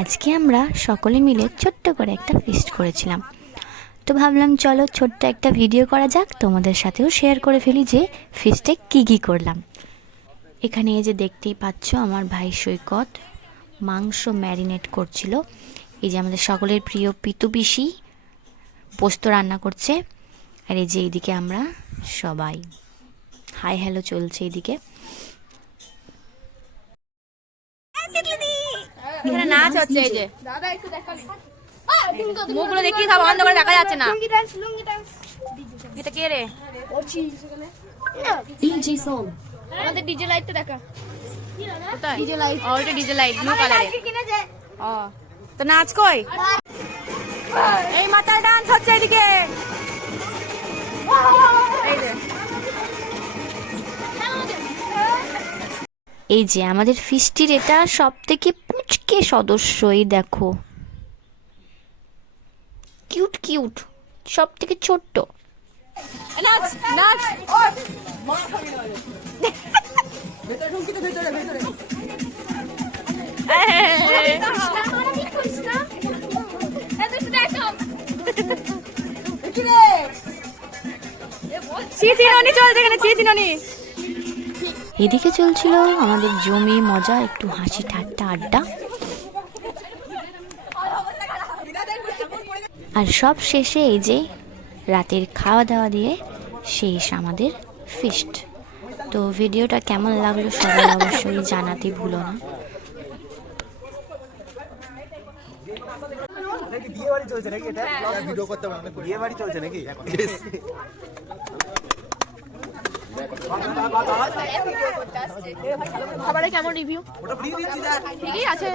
আজকে আমরা সকলে মিলে ছোট্ট করে একটা ফিস্ট করেছিলাম। তো ভাবলাম চলো ছোট্ট একটা ভিডিও করা যাক, তোমাদের সাথেও শেয়ার করে ফেলি যে ফিস্টে কী করলাম। এখানে এই যে দেখতেই পাচ্ছ আমার ভাই সৈকত মাংস ম্যারিনেট করছিল। এই যে আমাদের সকলের প্রিয় পিতু পিসি পোস্ত রান্না করছে। আর এই যে এইদিকে আমরা সবাই হাই হ্যালো চলছে এইদিকে। এখানে নাচ হচ্ছে, এই যে মুখগুলো দেখি সব বন্ধ করে দেখা যাচ্ছে না। এটা কে রে? আমাদের ডিজে লাইটটা দেখা। ডিজে লাইট, ও এটা ডিজে লাইট ব্লু কালারে। ও তো নাচ কই? এই মাতাল ডান্স হচ্ছে এদিকে। এই যে এই যে আমাদের ফিস্টির এটা সব থেকে পুচকে সদস্য, এই দেখো কিউট কিউট সব থেকে ছোট্ট। নাচ নাচ। চিচিননি চলছে এখানে, চিচিননি। এদিকে চলছিল আমাদের জমি মজা, একটু হাসি ঠাট্টা আড্ডা। আর সব শেষে এই যে রাতের খাওয়া দাওয়া দিয়ে শেষ আমাদের ফিস্ট। তো ভিডিওটা কেমন লাগলো সবাই অবশ্যই জানাতে ভুলো না। খাবারের কেমন রিভিউ? ঠিকই আছে।